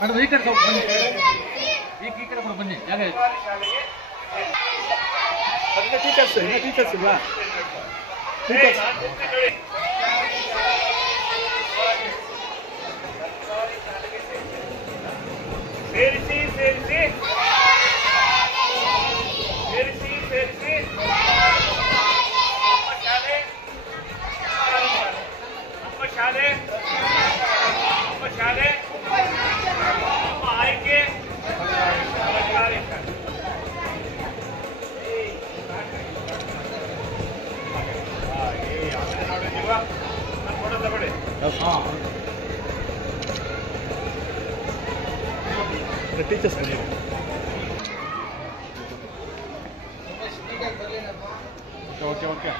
Madam ಈ ಕಡೆ ಸ್ವಲ್ಪ ಬನ್ನಿ, ಈ ಕಡೆ ಕೂಡ ಬನ್ನಿ. ಯಾಕೆ ಟೀಚರ್ಸ್ ಇಲ್ವಾ? ಟೀಚರ್ಸ್ ಸೇರಿಸಿ ಸೇರಿಸಿ ಸೇರಿಸಿ ಸೇರಿಸಿ ನಮ್ಮ ಶಾಲೆ ನಮ್ಮ ಶಾಲೆ ನಮ್ಮ ಆಯ್ಕೆ ಸರ್ಕಾರಿ ಶಾಲೆ. ನಾನು ಕೊಡೋದು ತಗೊಳ್ಳಿ. Teachers okay okay.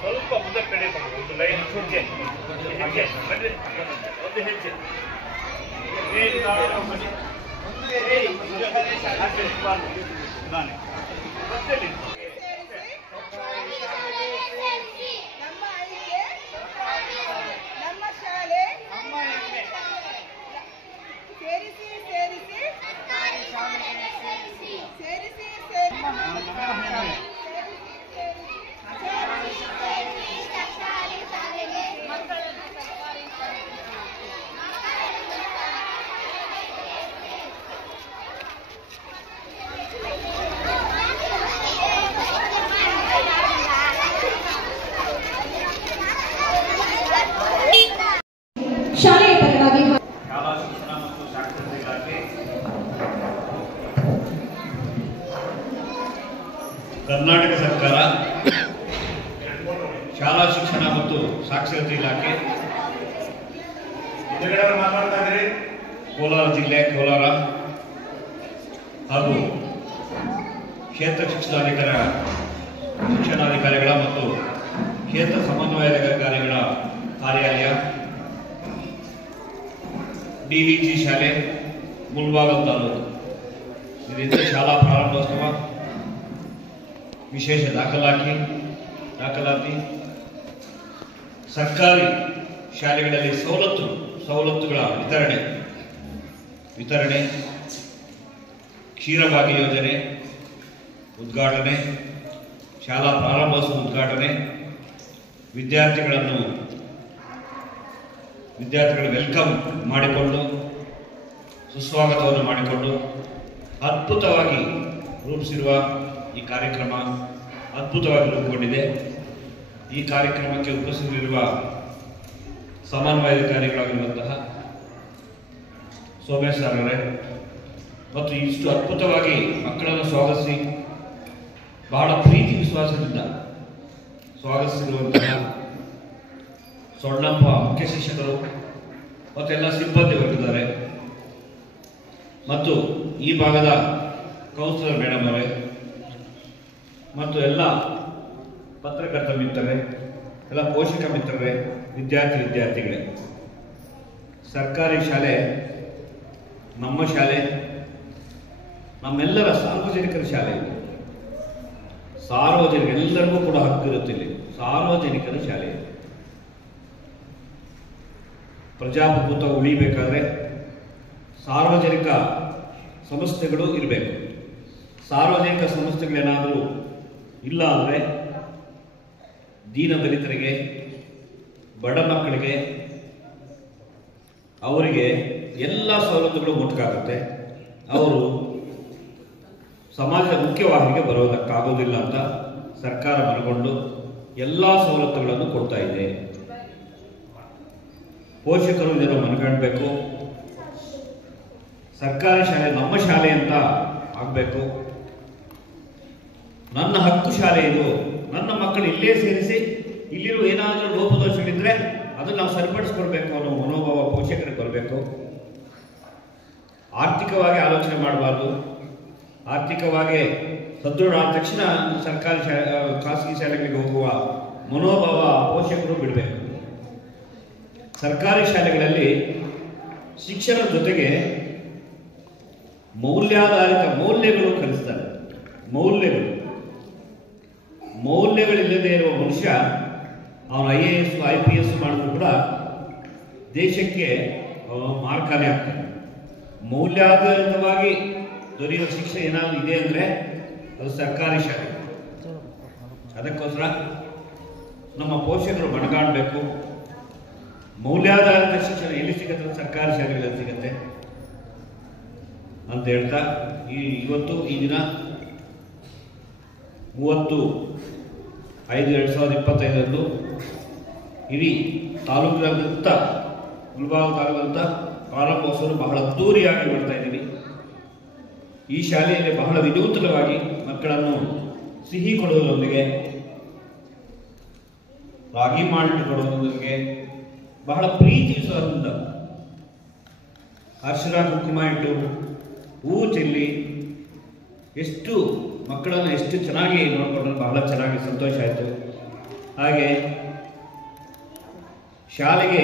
ಸ್ವಲ್ಪ ಮುಂದೆ ಕಡೆ ಒಂದು ಲೈನ್ ಹೆಜ್ಜೆ ಹೆಜ್ಜೆ ಬನ್ನಿ, ಒಂದು ಹೆಜ್ಜೆ ನಮ್ಮ ಶಾಲೆ ಸೇರಿಸಿ ಸೇರಿಸಿ ಸೇರಿಸಿ ಶಾಲೆಯ ಪರವಾಗಿ ಶಾಲಾ ಶಿಕ್ಷಣ ಮತ್ತು ಸಾಕ್ಷರತೆ ಇಲಾಖೆ, ಕರ್ನಾಟಕ ಸರ್ಕಾರ, ಶಾಲಾ ಶಿಕ್ಷಣ ಮತ್ತು ಸಾಕ್ಷರತೆ ಇಲಾಖೆ, ಮಾತಾಡ್ತಾ ಇದ್ರಿ ಕೋಲಾರ ಜಿಲ್ಲೆ ಕೋಲಾರ ಹಾಗೂ ಕ್ಷೇತ್ರ ಶಿಕ್ಷಣಾಧಿಕಾರಿಗಳ ಮತ್ತು ಕ್ಷೇತ್ರ ಸಮನ್ವಯಾಧಿಕಾರಿಗಳ ಕಾರ್ಯಾಲಯ, ಡಿವಿಜಿ ಶಾಲೆ ಮುಳಬಾಗಿಲು ತಾಲೂಕು ಇದರಿಂದ ಶಾಲಾ ಪ್ರಾರಂಭೋತ್ಸವ, ವಿಶೇಷ ದಾಖಲಾತಿ, ಸರ್ಕಾರಿ ಶಾಲೆಗಳಲ್ಲಿ ಸವಲತ್ತುಗಳ ವಿತರಣೆ, ಕ್ಷೀರಭಾಗ್ಯ ಯೋಜನೆ ಉದ್ಘಾಟನೆ, ಶಾಲಾ ಪ್ರಾರಂಭೋತ್ಸವ ಉದ್ಘಾಟನೆ, ವಿದ್ಯಾರ್ಥಿಗಳ ವೆಲ್ಕಮ್ ಮಾಡಿಕೊಂಡು ಸುಸ್ವಾಗತವನ್ನು ಮಾಡಿಕೊಂಡು ಅದ್ಭುತವಾಗಿ ರೂಪಿಸಿರುವ ಈ ಕಾರ್ಯಕ್ರಮ ಅದ್ಭುತವಾಗಿ ರೂಪುಗೊಂಡಿದೆ. ಈ ಕಾರ್ಯಕ್ರಮಕ್ಕೆ ಉಪಸ್ಥಿತರಿರುವ ಸಮನ್ವಯಾಧಿಕಾರಿಗಳಾಗಿರುವಂತಹ ಸೋಮೇಶ್ ಸರ್ ಅವರೇ ಮತ್ತು ಇಷ್ಟು ಅದ್ಭುತವಾಗಿ ಮಕ್ಕಳನ್ನು ಸ್ವಾಗತಿಸಿ ಬಹಳ ಪ್ರೀತಿ ವಿಶ್ವಾಸದಿಂದ ಸ್ವಾಗತಿಸಿರುವಂತಹ ಸೊಣ್ಣಪ್ಪ ಮುಖ್ಯ ಶಿಕ್ಷಕರು ಮತ್ತು ಎಲ್ಲ ಸಿಬ್ಬಂದಿ ವರ್ಗದವರೇ ಮತ್ತು ಈ ಭಾಗದ ಕೌನ್ಸಿಲರ್ ಮೇಡಮ್ ಅವರೇ ಮತ್ತು ಎಲ್ಲ ಪತ್ರಕರ್ತ ಮಿತ್ರರೇ, ಎಲ್ಲ ಪೋಷಕ ಮಿತ್ರರೇ, ವಿದ್ಯಾರ್ಥಿಗಳೇ, ಸರ್ಕಾರಿ ಶಾಲೆ ನಮ್ಮ ಶಾಲೆ, ನಮ್ಮೆಲ್ಲರ ಸಾರ್ವಜನಿಕರ ಶಾಲೆ. ಎಲ್ಲರಿಗೂ ಕೂಡ ಹಕ್ಕಿರುತ್ತಿಲ್ಲ. ಸಾರ್ವಜನಿಕರ ಶಾಲೆ. ಪ್ರಜಾಪ್ರಭುತ್ವ ಉಳಿಬೇಕಾದ್ರೆ ಸಾರ್ವಜನಿಕ ಸಂಸ್ಥೆಗಳು ಇರಬೇಕು. ಸಾರ್ವಜನಿಕ ಸಂಸ್ಥೆಗಳೇನಾದರೂ ಇಲ್ಲ ಅಂದರೆ ದೀನ ದಲಿತರಿಗೆ, ಬಡ ಮಕ್ಕಳಿಗೆ, ಅವರಿಗೆ ಎಲ್ಲ ಸವಲತ್ತುಗಳು ಮುಟ್ಟಾಗುತ್ತೆ. ಅವರು ಸಮಾಜದ ಮುಖ್ಯವಾಹಿನಿಗೆ ಬರೋದಕ್ಕಾಗೋದಿಲ್ಲ ಅಂತ ಸರ್ಕಾರ ಮನಗೊಂಡು ಎಲ್ಲ ಸವಲತ್ತುಗಳನ್ನು ಕೊಡ್ತಾ ಇದೆ. ಪೋಷಕರು ಇದನ್ನು ಮನಗಂಡಬೇಕು. ಸರ್ಕಾರಿ ಶಾಲೆ ನಮ್ಮ ಶಾಲೆ ಅಂತ ಆಗಬೇಕು. ನನ್ನ ಹಕ್ಕು ಶಾಲೆ ಇದು, ನನ್ನ ಮಕ್ಕಳು ಇಲ್ಲೇ ಸೇರಿಸಿ ಇಲ್ಲಿರುವ ಏನಾದರೂ ಲೋಪದೋಷಗಳಿದ್ರೆ ಅದನ್ನು ನಾವು ಸರಿಪಡಿಸ್ಕೊಡ್ಬೇಕು ಅನ್ನೋ ಮನೋಭಾವ ಪೋಷಕರಿಗೆ ಬರಬೇಕು. ಆರ್ಥಿಕವಾಗಿ ಆಲೋಚನೆ ಮಾಡಬಾರ್ದು. ಆರ್ಥಿಕವಾಗಿ ಸದೃಢ ಆದ ತಕ್ಷಣ ಸರ್ಕಾರಿ ಖಾಸಗಿ ಶಾಲೆಗಳಿಗೆ ಹೋಗುವ ಮನೋಭಾವ ಪೋಷಕರು ಬಿಡಬೇಕು. ಸರ್ಕಾರಿ ಶಾಲೆಗಳಲ್ಲಿ ಶಿಕ್ಷಣದ ಜೊತೆಗೆ ಮೌಲ್ಯಾಧಾರಿತ ಮೌಲ್ಯಗಳು ಕಲಿಸ್ತಾರೆ. ಮೌಲ್ಯಗಳಿಲ್ಲದೆ ಇರುವ ಮನುಷ್ಯ ಅವನು IAS IPS ಮಾಡಿದ್ರು ಕೂಡ ದೇಶಕ್ಕೆ ಮಾರ್ಕಾನೆ ಆಗ್ತಾನೆ. ಮೌಲ್ಯಾಧಾರಿತವಾಗಿ ದೊರೆಯುವ ಶಿಕ್ಷೆ ಏನಾದರೂ ಇದೆ ಅಂದರೆ ಅದು ಸರ್ಕಾರಿ ಶಾಲೆ. ಅದಕ್ಕೋಸ್ಕರ ನಮ್ಮ ಪೋಷಕರು ಮನಗಾಣಬೇಕು. ಮೌಲ್ಯಾಧಾರಿತ ಶಿಕ್ಷಣ ಎಲ್ಲಿ ಸಿಗುತ್ತೆ? ಸರ್ಕಾರಿ ಶಾಲೆಗಳಲ್ಲಿ ಸಿಗುತ್ತೆ ಅಂತ ಹೇಳ್ತಾ ಇವತ್ತು ಈ ದಿನ 30/5/2025 ಇಡೀ ತಾಲೂಕಿನಾದ್ಯಂತ ಮುಳಬಾಗಿಲು ತಾಲೂಕಿನಾದ್ಯಂತ ಪ್ರಾರಂಭೋತ್ಸವ ಬಹಳ ಅದ್ದೂರಿಯಾಗಿ ಮಾಡ್ತಾ ಇದ್ದೀವಿ. ಈ ಶಾಲೆಯಲ್ಲಿ ಬಹಳ ವಿನೂತನವಾಗಿ ಮಕ್ಕಳನ್ನು ಸಿಹಿ ಕೊಡುವುದರೊಂದಿಗೆ, ರಾಗಿ ಮಾಲ್ಟ್ ಕೊಡುವುದರೊಂದಿಗೆ, ಬಹಳ ಪ್ರೀತಿಸುವುದರಿಂದ ಅರ್ಶಿನ ಕುಂಕುಮ ಇಟ್ಟು ಹೂವು ಚೆಲ್ಲಿ ಎಷ್ಟು ಮಕ್ಕಳನ್ನು ಎಷ್ಟು ಚೆನ್ನಾಗಿ ನೋಡಿಕೊಂಡ್ರೆ ಬಹಳ ಚೆನ್ನಾಗಿ ಸಂತೋಷ ಆಯಿತು. ಹಾಗೆ ಶಾಲೆಗೆ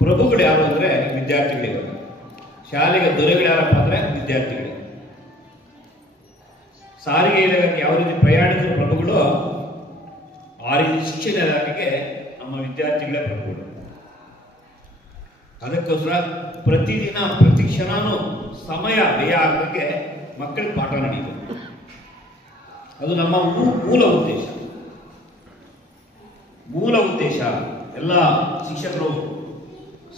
ಪ್ರಭುಗಳು ಯಾರು ಅಂದರೆ ವಿದ್ಯಾರ್ಥಿಗಳಿವೆ. ಶಾಲೆಗೆ ದೊರೆಗಳು ಯಾರಪ್ಪ ಅಂದರೆ ವಿದ್ಯಾರ್ಥಿಗಳು. ಸಾರಿಗೆ ಇಲಾಖೆಗೆ ಯಾವ ರೀತಿ ಪ್ರಯಾಣಿಕರ ಪ್ರಭುಗಳು, ಆ ರೀತಿ ಶಿಕ್ಷಣ ಇಲಾಖೆಗೆ ನಮ್ಮ ವಿದ್ಯಾರ್ಥಿಗಳೇ ಪ್ರಭುಗಳು. ಅದಕ್ಕೋಸ್ಕರ ಪ್ರತಿದಿನ ಪ್ರತಿ ಕ್ಷಣನೂ ಸಮಯ ವ್ಯಯ ಆಗಲಿಕ್ಕೆ ಮಕ್ಕಳಿಗೆ ಪಾಠ ನಡೆಯುತ್ತೆ. ಅದು ನಮ್ಮ ಮೂಲ ಉದ್ದೇಶ. ಎಲ್ಲ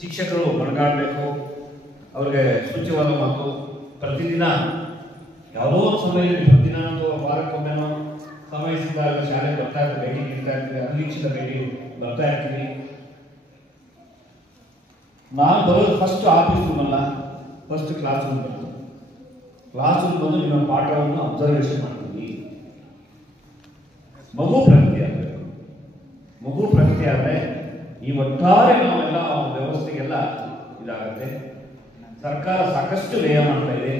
ಶಿಕ್ಷಕರು ಮನಗಾಡಬೇಕು. ಅವ್ರಿಗೆ ಸೂಚ್ಯವಾದ ಮಾತು ಪ್ರತಿದಿನ ಯಾವುದೋ ಸಮಯದಲ್ಲಿ ಪ್ರತಿದಿನ ಅಥವಾ ವಾರಕ್ಕೊಮ್ಮೆನೋ ಸಮಯ ಸಿಕ್ಕಾಗ ಶಾಲೆಗೆ ಬರ್ತಾ ಇರ್ತೀವಿ, ಭೇಟಿ ನೀಡ್ತಾ ಇರ್ತೀವಿ, ಅನಿರೀಕ್ಷಿತ ಭೇಟಿ ಬರ್ತಾ ಇರ್ತೀವಿ. ನಾನು ಬರೋದು ಫಸ್ಟ್ ಆಫೀಸ್ ರೂಮ್ ಅಲ್ಲ, ಫಸ್ಟ್ ಕ್ಲಾಸ್ ರೂಮ್ ಬಂದು ಬಂದು ನಿಮ್ಮ ಪಾಠವನ್ನು ಅಬ್ಸರ್ವೇಷನ್ ಮಾಡ್ತೀವಿ. ಮಗು ಪ್ರಗತಿ ಆದರೆ ಈ ಒಟ್ಟಾರೆ ನಾವೆಲ್ಲ ವ್ಯವಸ್ಥೆಗೆಲ್ಲ ಇದಾಗುತ್ತೆ. ಸರ್ಕಾರ ಸಾಕಷ್ಟು ವ್ಯಯ ಮಾಡ್ತಾ ಇದೆ.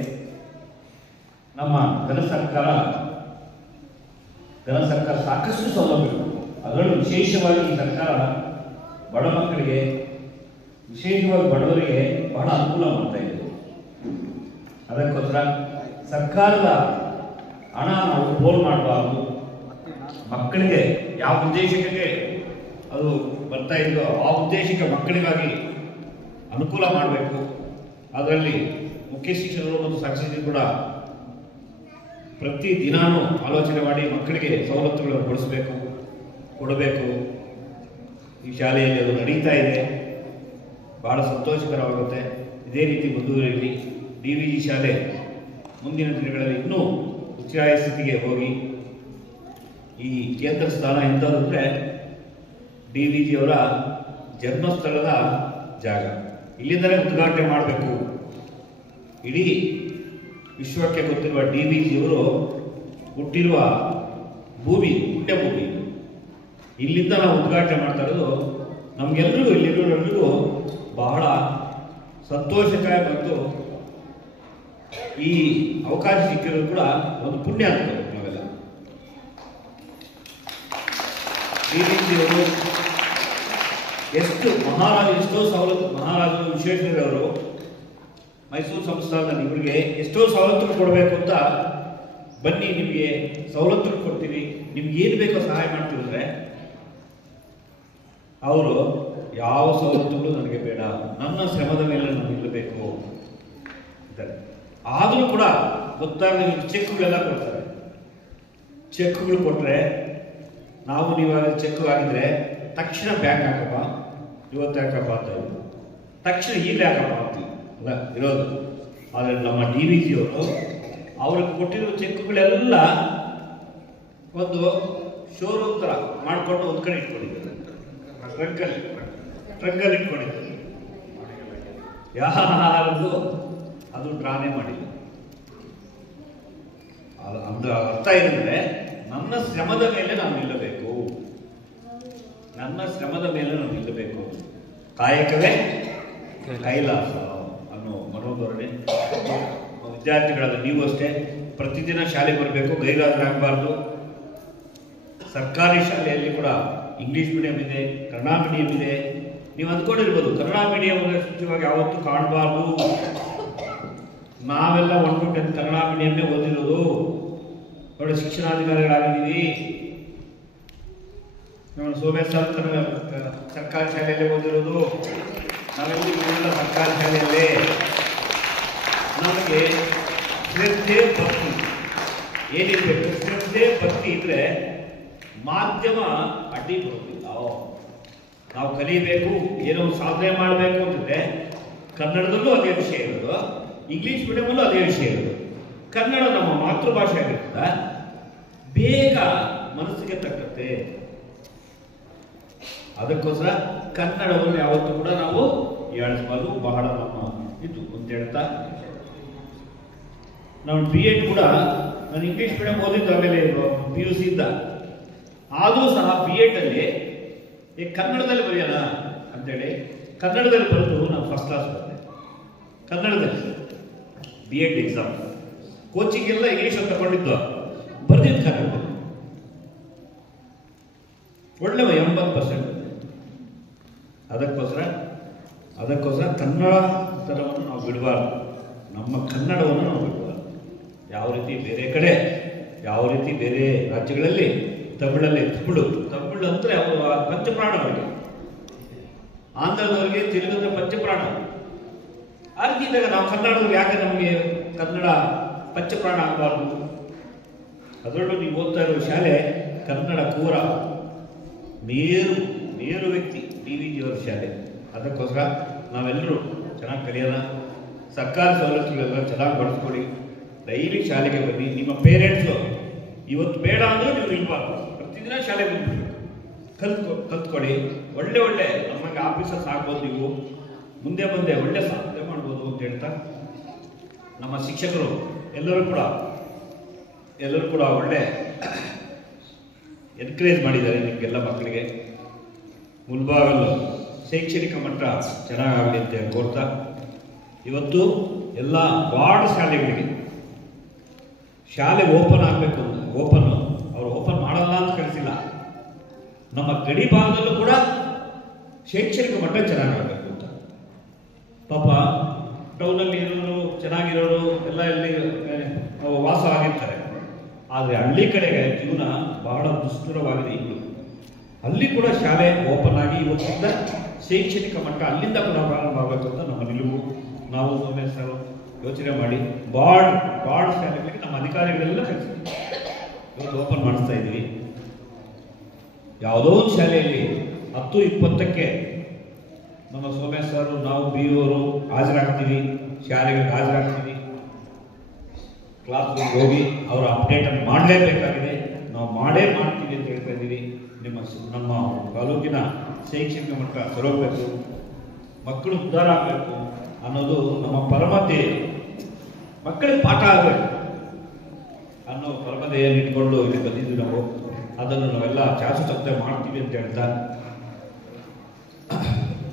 ನಮ್ಮ ಘನ ಸರ್ಕಾರ ಸಾಕಷ್ಟು ಸೌಲಭ್ಯಗಳು, ಅದರಲ್ಲೂ ವಿಶೇಷವಾಗಿ ಈ ಸರ್ಕಾರ ಬಡ ಮಕ್ಕಳಿಗೆ, ವಿಶೇಷವಾಗಿ ಬಡವರಿಗೆ ಬಹಳ ಅನುಕೂಲ ಮಾಡ್ತಾ ಇದೆ. ಅದಕ್ಕೋಸ್ಕರ ಸರ್ಕಾರದ ಹಣ ನಾವು ಪೋಲ್ ಮಾಡಬಾರ್ದು. ಮಕ್ಕಳಿಗೆ ಯಾವ ಉದ್ದೇಶಕ್ಕೆ ಅದು ಬರ್ತಾ ಇದೆಯೋ ಆ ಉದ್ದೇಶಕ್ಕೆ ಮಕ್ಕಳಿಗಾಗಿ ಅನುಕೂಲ ಮಾಡಬೇಕು. ಅದರಲ್ಲಿ ಮುಖ್ಯ ಶಿಕ್ಷಕರು ಮತ್ತು ಸಚಿವರು ಕೂಡ ಪ್ರತಿ ದಿನಾನೂ ಆಲೋಚನೆ ಮಾಡಿ ಮಕ್ಕಳಿಗೆ ಸವಲತ್ತುಗಳನ್ನು ಕೊಡಬೇಕು. ಈ ಶಾಲೆಯಲ್ಲಿ ಅದು ನಡೀತಾ ಇದೆ. ಬಹಳ ಸಂತೋಷಕರವಾಗುತ್ತೆ. ಇದೇ ರೀತಿ ಮುಂದುವರಿಯಲಿ. DVG ಶಾಲೆ ಮುಂದಿನ ದಿನಗಳಲ್ಲಿ ಇನ್ನೂ ಉಚ್ಚಾಯ ಸ್ಥಿತಿಗೆ ಹೋಗಿ ಈ ಕೇಂದ್ರ ಸ್ಥಾನ ಎಂದರೆ DVG ಅವರ ಜನ್ಮಸ್ಥಳದ ಜಾಗ. ಇಲ್ಲಿಂದಲೇ ಉದ್ಘಾಟನೆ ಮಾಡಬೇಕು. ಇಡೀ ವಿಶ್ವಕ್ಕೆ ಗೊತ್ತಿರುವ DVG ಅವರು ಹುಟ್ಟಿರುವ ಭೂಮಿ ಪುಣ್ಯ ಭೂಮಿ. ಇಲ್ಲಿಂದ ನಾವು ಉದ್ಘಾಟನೆ ಮಾಡ್ತಾ ಇರೋದು ನಮಗೆಲ್ಲರಿಗೂ, ಇಲ್ಲಿರೋರೆಲ್ಲರಿಗೂ ಬಹಳ ಸಂತೋಷಕರ ಮತ್ತು ಈ ಅವಕಾಶ ಸಿಕ್ಕಿರೋದು ಕೂಡ ಒಂದು ಪುಣ್ಯ ಅಂತ ನಾವೆಲ್ಲ. DVG ಅವರು ಎಷ್ಟೋ ಸವಲತ್ತು, ಮಹಾರಾಜರು ವಿಶ್ವೇಶ್ವರಯ್ಯನವರು ಮೈಸೂರು ಸಂಸ್ಥಾನದಲ್ಲಿ ಇವರಿಗೆ ಎಷ್ಟೋ ಸವಲತ್ತು ಕೊಡಬೇಕು ಅಂತ, ಬನ್ನಿ ನಿಮಗೆ ಸವಲತ್ತು ಕೊಡ್ತೀವಿ, ನಿಮ್ಗೆ ಏನು ಬೇಕೋ ಸಹಾಯ ಮಾಡ್ತೀವಿ ಅಂದರೆ ಅವರು ಯಾವ ಸವಲತ್ತುಗಳು ನನಗೆ ಬೇಡ, ನನ್ನ ಶ್ರಮದ ಮೇಲೆ ನಾನು ನಿಲ್ಲಬೇಕು ಅಂತಾರೆ. ಆದರೂ ಕೂಡ ಗೊತ್ತಾಗಲಿ ಚೆಕ್ಗಳೆಲ್ಲ ಕೊಡ್ತಾರೆ. ಚೆಕ್ಗಳು ಕೊಟ್ಟರೆ ನಾವು ನೀವಾಗ ಚೆಕ್ ಆಗಿದ್ರೆ ತಕ್ಷಣ ಬ್ಯಾಂಕ್ ಹಾಕಪ್ಪ, ಇವತ್ತು ಹಾಕಪ್ಪ ಅಂತ, ತಕ್ಷಣ ಈಗಲೇ ಹಾಕಪ್ಪ ಅಂತೀವಿ ಅಲ್ಲ ಇರೋದು. ಆದರೆ ನಮ್ಮ DVG ಅವರು ಅವ್ರಿಗೆ ಕೊಟ್ಟಿರೋ ಚೆಕ್ಗಳೆಲ್ಲ ಒಂದು ಶೋರೂಮ್ ಥರ ಮಾಡಿಕೊಂಡು ಒಂದು ಕಡೆ ಇಟ್ಕೊಂಡಿದ್ದಾರೆ, ಟ್ರಂಕಲ್ಲಿ ಇಟ್ಕೊಂಡಿದ್ದಾರೆ. ಯಾರಿಗೂ ಅದು ಡ್ರಾನೇ ಮಾಡಿಲ್ಲ. ಅದು ಅರ್ಥ ಏನಂದ್ರೆ ನನ್ನ ಶ್ರಮದ ಮೇಲೆ ನಾವು ನಿಲ್ಲಬೇಕು, ಕಾಯಕವೇ ಕೈಲಾಸ ಅನ್ನೋ ಮನೋಧೋರಣೆ. ವಿದ್ಯಾರ್ಥಿಗಳಾದ ನೀವು ಅಷ್ಟೇ ಪ್ರತಿದಿನ ಶಾಲೆಗೆ ಬರಬೇಕು, ಗೈರಾಗಬಾರ್ದು. ಸರ್ಕಾರಿ ಶಾಲೆಯಲ್ಲಿ ಕೂಡ ಇಂಗ್ಲಿಷ್ ಮೀಡಿಯಂ ಇದೆ, ಕನ್ನಡ ಮೀಡಿಯಂ ಇದೆ. ನೀವು ಅಂದ್ಕೊಂಡಿರ್ಬೋದು ಕನ್ನಡ ಮೀಡಿಯಂ ಶುಚಿವಾಗಿ ಯಾವತ್ತೂ ಕಾಣಬಾರ್ದು. ನಾವೆಲ್ಲ 1 to 10 ಕನ್ನಡ ಮೀಡಿಯಮ್ಮೇ ಓದಿರೋದು, ಒಳ್ಳೆ ಶಿಕ್ಷಣಾಧಿಕಾರಿಗಳಾಗಿದ್ದೀವಿ. ನಮ್ಮ ಸೋಮೇಶ್ ಸರ್ಕಾರಿ ಶಾಲೆಯಲ್ಲೇ ಓದಿರೋದು, ನಾವೆಲ್ಲ ಸರ್ಕಾರಿ ಶಾಲೆಯಲ್ಲೇ. ನಮಗೆ ಶ್ರದ್ಧೆ ಭಕ್ತಿ ಏನಿರಬೇಕು, ಶ್ರದ್ಧೆ ಭಕ್ತಿ ಇದ್ರೆ ಮಾಧ್ಯಮ ಅಡ್ಡಿ ಬರೋದಿಲ್ಲ. ನಾವು ಕಲಿಬೇಕು, ಏನೋ ಸಾಧನೆ ಮಾಡಬೇಕು ಅಂತಿದ್ರೆ ಕನ್ನಡದಲ್ಲೂ ಅದೇ ವಿಷಯ ಇರೋದು, ಇಂಗ್ಲಿಷ್ ಮೀಡಿಯಮಲ್ಲೂ ಅದೇ ವಿಷಯ ಇರೋದು. ಕನ್ನಡ ನಮ್ಮ ಮಾತೃಭಾಷೆ ಆಗಿರ್ತದ, ಬೇಗ ಮನಸ್ಸಿಗೆ ತಕ್ಕತ್ತೆ. ಅದಕ್ಕೋಸ್ಕರ ಕನ್ನಡವನ್ನು ಯಾವತ್ತೂ ಕೂಡ ನಾವು ಹೇಳಿಸಬಾರ್ದು. ಬಹಳ ನಮ್ಮ ಇದು ಅಂತ ಹೇಳ್ತಾ, ನಾವು BEd ಕೂಡ ನಾನು ಇಂಗ್ಲಿಷ್ ಮೀಡಿಯಂ ಓದಿದ್ದು, ಆಮೇಲೆ PUC ಇದ್ದ, ಆದರೂ ಸಹ BEd ಅಲ್ಲಿ ಕನ್ನಡದಲ್ಲಿ ಬರೆಯೋಣ ಅಂತೇಳಿ ಕನ್ನಡದಲ್ಲಿ ಬರೆದು ನಾನು ಫಸ್ಟ್ ಕ್ಲಾಸ್ ಬಂದೆ. ಕನ್ನಡದಲ್ಲಿ BEd ಎಕ್ಸಾಮ್, ಕೋಚಿಂಗ್ ಎಲ್ಲ ಇಂಗ್ಲಿಷ್ ಅಂತ ತಗೊಂಡಿದ್ದು, ಬರ್ದಿದ್ದು ಕನ್ನಡದಲ್ಲಿ ಒಳ್ಳೆ 80%. ಅದಕ್ಕೋಸ್ಕರ ಕನ್ನಡ ತರವನ್ನು ನಾವು ಬಿಡಬಾರ್ದು, ನಮ್ಮ ಕನ್ನಡವನ್ನು ನಾವು ಬಿಡಬಾರ್ದು. ಯಾವ ರೀತಿ ಬೇರೆ ಕಡೆ, ಯಾವ ರೀತಿ ಬೇರೆ ರಾಜ್ಯಗಳಲ್ಲಿ ತಮಿಳಲ್ಲಿ ತಮಿಳು ಅಂದರೆ ಅವರು ಪಂಚಪ್ರಾಣ, ಅವರಿಗೆ ಆಂಧ್ರದವರಿಗೆ ತೆಲುಗು ಅಂದರೆ ಪಂಚಪ್ರಾಣ. ಆ ರೀತಿ ಇದ್ದಾಗ ನಾವು ಕನ್ನಡದವ್ರು ಯಾಕೆ ನಮಗೆ ಕನ್ನಡ ಪಂಚಪ್ರಾಣ ಆಗಬಾರ್ದು? ಅದರಲ್ಲೂ ನೀವು ಓದ್ತಾ ಇರೋ ಶಾಲೆ ಕನ್ನಡ ಕೂರ ಮೇರು ವ್ಯಕ್ತಿ DVG ಅವರ ಶಾಲೆ. ಅದಕ್ಕೋಸ್ಕರ ನಾವೆಲ್ಲರೂ ಚೆನ್ನಾಗಿ ಕಲಿಯೋಣ, ಸರ್ಕಾರಿ ಸವಲತ್ತುಗಳೆಲ್ಲ ಚೆನ್ನಾಗಿ ಬಳಸ್ಕೊಡಿ, ಡೈಲಿ ಶಾಲೆಗೆ ಬನ್ನಿ. ನಿಮ್ಮ ಪೇರೆಂಟ್ಸು ಇವತ್ತು ಬೇಡ ಅಂದರೂ ನೀವು ಇಲ್ಬಾರ್ದು, ಪ್ರತಿದಿನ ಶಾಲೆಗೆ ಬಂದ್ಬಿಟ್ಟು ಕಲ್ತ್ಕೊಡಿ. ಒಳ್ಳೆ ನಮಗೆ ಆಫೀಸರ್ಸ್ ಆಗ್ಬೋದು, ನೀವು ಮುಂದೆ ಒಳ್ಳೆ ಸಾಧನೆ ಮಾಡ್ಬೋದು ಅಂತ ಹೇಳ್ತಾ, ನಮ್ಮ ಶಿಕ್ಷಕರು ಎಲ್ಲರೂ ಕೂಡ ಒಳ್ಳೆ ಎನ್ಕರೇಜ್ ಮಾಡಿದ್ದಾರೆ ನಿಮಗೆಲ್ಲ ಮಕ್ಕಳಿಗೆ. ಮುಲ್ಬಾಗಲು ಶೈಕ್ಷಣಿಕ ಮಟ್ಟ ಚೆನ್ನಾಗಾಗಲಿ ಅಂತ ಕೋರ್ತಾ, ಇವತ್ತು ಎಲ್ಲ ವಾರ್ಡ್ ಶಾಲೆಗಳಿಗೆ ಶಾಲೆ ಓಪನ್ ಆಗಬೇಕು. ಅವರು ಓಪನ್ ಮಾಡಲ್ಲ ಅಂತ ಕಳಿಸಿಲ್ಲ, ನಮ್ಮ ಗಡಿ ಭಾಗದಲ್ಲೂ ಕೂಡ ಶೈಕ್ಷಣಿಕ ಮಟ್ಟ ಚೆನ್ನಾಗಾಗಬೇಕು ಅಂತ. ಪಾಪ ಟೌನಲ್ಲಿ ಇರೋರು, ಚೆನ್ನಾಗಿರೋರು ಎಲ್ಲ ಇಲ್ಲಿ ವಾಸ ಆಗಿರ್ತಾರೆ, ಆದರೆ ಹಳ್ಳಿ ಕಡೆಗೆ ಜೀವನ ಬಹಳ ದುಸ್ತರವಾಗಿದೆ. ಇನ್ನು ಅಲ್ಲಿ ಕೂಡ ಶಾಲೆ ಓಪನ್ ಆಗಿ ಇವತ್ತಿಂದ ಶೈಕ್ಷಣಿಕ ಮಟ್ಟ ಅಲ್ಲಿಂದ ಕೂಡ ಪ್ರಾರಂಭ ಆಗಬೇಕು ಅಂತ ನಮ್ಮ ನಿಲುವು. ನಾವು ಸೋಮೇಶ್ ಸರ್ ಯೋಚನೆ ಮಾಡಿ ಬಾರ್ಡ್ ಶಾಲೆಗಳಿಗೆ ನಮ್ಮ ಅಧಿಕಾರಿಗಳೆಲ್ಲ ಕಳಿಸ್ತೀವಿ, ಇವತ್ತು ಓಪನ್ ಮಾಡಿಸ್ತಾ ಇದ್ದೀವಿ. ಯಾವುದೋ ಒಂದು ಶಾಲೆಯಲ್ಲಿ 10-20ಕ್ಕೆ ನಮ್ಮ ಸೋಮೇಶ್ ಸರ್, ನಾವು BO ಹಾಜರಾಗ್ತೀವಿ, ಶಾಲೆಗಳಿಗೆ ಹಾಜರಾಗ್ತೀವಿ. ಕ್ಲಾಸ್ ರೂಮ್ಗೆ ಹೋಗಿ ಅವರ ಅಪ್ಡೇಟನ್ನು ಮಾಡಲೇಬೇಕಾಗಿದೆ, ನಾವು ಮಾಡ್ತೀವಿ ಅಂತ ಹೇಳ್ತಾ ಇದ್ದೀವಿ. ನಮ್ಮ ತಾಲೂಕಿನ ಶೈಕ್ಷಣಿಕ ಮಟ್ಟ ಸರೋಗಬೇಕು, ಮಕ್ಕಳು ಉದ್ಧಾರ ಆಗಬೇಕು ಅನ್ನೋದು ನಮ್ಮ ಪರಮತೆ. ಮಕ್ಕಳಿಗೆ ಪಾಠ ಆಗಬೇಕು ಅನ್ನೋ ಪರಮತೆಯನ್ನು ಇಟ್ಕೊಂಡು ಇಲ್ಲಿ ಬಂದಿದ್ವಿ ನಾವು. ಅದನ್ನು ನಾವೆಲ್ಲ ಚಾಚು ಮಾಡ್ತೀವಿ ಅಂತ ಹೇಳ್ತಾ,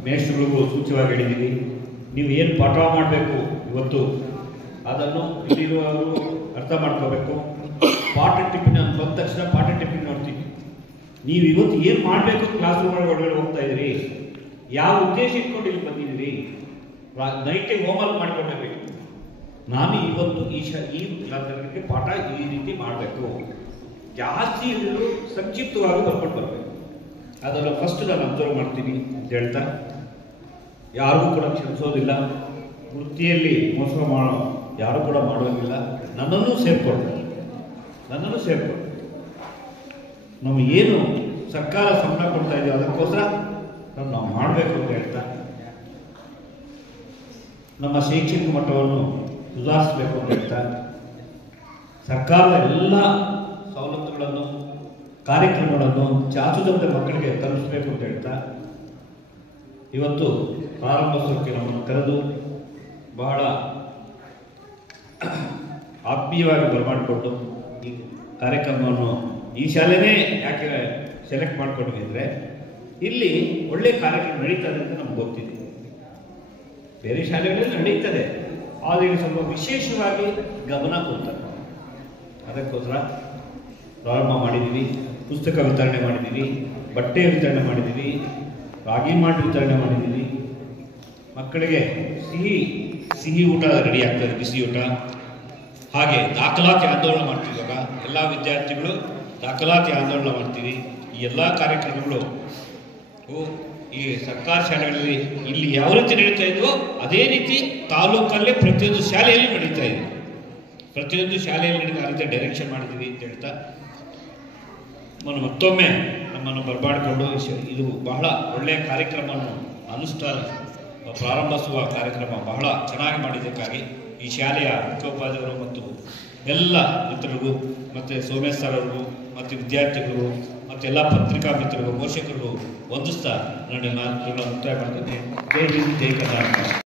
ಮೇಷ್ಟ್ರುಗಳಿಗೂ ಸೂಚ್ಯವಾಗಿ ಹೇಳಿದ್ದೀವಿ, ನೀವು ಏನು ಪಾಠ ಮಾಡಬೇಕು ಇವತ್ತು ಅದನ್ನು ಇಲ್ಲಿರುವವರು ಅರ್ಥ ಮಾಡ್ಕೋಬೇಕು. ಪಾಠ ಟಿಫಿನ್ ಅಂತ ಬಂದ ತಕ್ಷಣ ಪಾಠ ಟಿಫಿನ್ ನೋಡ್ತೀವಿ. ನೀವು ಇವತ್ತು ಏನು ಮಾಡಬೇಕು, ಕ್ಲಾಸ್ ರೂಮ್ ಒಳಗಡೆ ಹೋಗ್ತಾ ಇದ್ದೀರಿ, ಯಾವ ಉದ್ದೇಶ ಇಟ್ಕೊಂಡು ಇಲ್ಲಿ ಬಂದಿದ್ದೀರಿ, ನೈಟಿಗೆ ಹೋಮ್ವರ್ಕ್ ಮಾಡ್ಕೊಳ್ಬೇಕು. ನಾನು ಇವತ್ತು ಈ ಕ್ಲಾಸ್ಗೆ ಪಾಠ ಈ ರೀತಿ ಮಾಡಬೇಕು, ಜಾಸ್ತಿ ಇಲ್ಲೂ ಸಂಕ್ಷಿಪ್ತವಾಗಿ ಬರ್ಕೊಂಡು ಬರಬೇಕು. ಅದನ್ನು ಫಸ್ಟ್ ನಾನು ಅಬ್ಸರ್ವ್ ಮಾಡ್ತೀನಿ ಅಂತ ಹೇಳ್ತಾ, ಯಾರಿಗೂ ಕೂಡ ಕ್ಷಮಿಸೋದಿಲ್ಲ, ವೃತ್ತಿಯಲ್ಲಿ ಮೋಸ ಯಾರು ಕೂಡ ಮಾಡೋದಿಲ್ಲ. ನನ್ನನ್ನು ಸೇರ್ಕೊಳ್ತಾರೆ. ನಾವು ಏನು ಸರ್ಕಾರ ಸಂಬಳ ಕೊಡ್ತಾ ಇದೀವಿ ಅದಕ್ಕೋಸ್ಕರ ನಾವು ಮಾಡಬೇಕು ಅಂತ ಹೇಳ್ತಾ, ನಮ್ಮ ಶೈಕ್ಷಣಿಕ ಮಟ್ಟವನ್ನು ಸುಧಾರಿಸಬೇಕು ಅಂತ ಹೇಳ್ತಾ, ಸರ್ಕಾರದ ಎಲ್ಲ ಸವಲತ್ತುಗಳನ್ನು, ಕಾರ್ಯಕ್ರಮಗಳನ್ನು ಚಾಚುದಂತೆ ಮಕ್ಕಳಿಗೆ ತಲುಪಿಸಬೇಕು ಅಂತ ಹೇಳ್ತಾ, ಇವತ್ತು ಪ್ರಾರಂಭೋತ್ಸವಕ್ಕೆ ನಮ್ಮನ್ನು ಕರೆದು ಬಹಳ ಆತ್ಮೀಯವಾಗಿ ಬರಮಾಡಿಕೊಂಡು ಈ ಕಾರ್ಯಕ್ರಮವನ್ನು, ಈ ಶಾಲೆನೇ ಯಾಕೆ ಸೆಲೆಕ್ಟ್ ಮಾಡ್ಕೊಂಡ್ವಿ ಅಂದರೆ ಇಲ್ಲಿ ಒಳ್ಳೆ ಕಾರ್ಯಕ್ರಮ ನಡೀತದೆ ಅಂತ ನಮ್ಗೆ ಗೊತ್ತಿದೆ. ಬೇರೆ ಶಾಲೆಗಳಲ್ಲಿ ನಡೀತದೆ, ಆದರೆ ಇಲ್ಲಿ ಸ್ವಲ್ಪ ವಿಶೇಷವಾಗಿ ಗಮನ ಕೊಡ್ತಾರೆ. ಅದಕ್ಕೋಸ್ಕರ ಪ್ರಾರಂಭ ಮಾಡಿದ್ದೀವಿ. ಪುಸ್ತಕ ವಿತರಣೆ ಮಾಡಿದ್ದೀವಿ, ಬಟ್ಟೆ ವಿತರಣೆ ಮಾಡಿದ್ದೀವಿ, ರಾಗಿ ಮಾಲ್ಟ್ ವಿತರಣೆ ಮಾಡಿದ್ದೀವಿ. ಮಕ್ಕಳಿಗೆ ಸಿಹಿ ಸಿಹಿ ಊಟ ರೆಡಿ ಆಗ್ತದೆ, ಬಿಸಿ ಊಟ. ಹಾಗೆ ದಾಖಲಾತಿ ಆಂದೋಲನ ಮಾಡ್ತೀವಿ. ಇವಾಗ ಎಲ್ಲ ವಿದ್ಯಾರ್ಥಿಗಳು ದಾಖಲಾತಿ ಆಂದೋಲನ ಮಾಡ್ತೀವಿ. ಈ ಎಲ್ಲ ಕಾರ್ಯಕ್ರಮಗಳು ಈ ಸರ್ಕಾರಿ ಶಾಲೆಗಳಲ್ಲಿ ಇಲ್ಲಿ ಯಾವ ರೀತಿ ನಡೀತಾ ಇದ್ವೋ ಅದೇ ರೀತಿ ತಾಲೂಕಲ್ಲೇ ಪ್ರತಿಯೊಂದು ಶಾಲೆಯಲ್ಲಿ ನಡೀತಾ ಇದೆ. ಪ್ರತಿಯೊಂದು ಶಾಲೆಯಲ್ಲಿ ನಡೀತಾ ಆ ರೀತಿ ಡೈರೆಕ್ಷನ್ ಮಾಡಿದ್ದೀವಿ ಅಂತ ಹೇಳ್ತಾ ಮತ್ತೊಮ್ಮೆ ನಮ್ಮನ್ನು ಬರಮಾಡಿಕೊಂಡು ಇದು ಬಹಳ ಒಳ್ಳೆಯ ಕಾರ್ಯಕ್ರಮವನ್ನು ಅನುಷ್ಠಾನ ಪ್ರಾರಂಭಿಸುವ ಕಾರ್ಯಕ್ರಮ ಬಹಳ ಚೆನ್ನಾಗಿ ಮಾಡಿದ್ದಕ್ಕಾಗಿ ಈ ಶಾಲೆಯ ಮುಖ್ಯೋಪಾಧ್ಯಾಯರು ಮತ್ತು ಎಲ್ಲ ಮಿತ್ರರಿಗೂ ಮತ್ತು ಸೋಮೇಶ್ ಸರ್ ಅವ್ರಿಗೂ ಮತ್ತು ವಿದ್ಯಾರ್ಥಿಗಳು ಮತ್ತು ಎಲ್ಲ ಪತ್ರಿಕಾ ಮಿತ್ರರಿಗೂ ಪೋಷಕರಿಗೂ ವಂದಿಸ್ತಾ ನನ್ನ ಮಾತುಗಳನ್ನು ಮುಕ್ತಾಯ ಮಾಡ್ತೀನಿ. ಜೈ ಹಿಂದ್, ಜೈ ಕರ್ನಾಟಕ.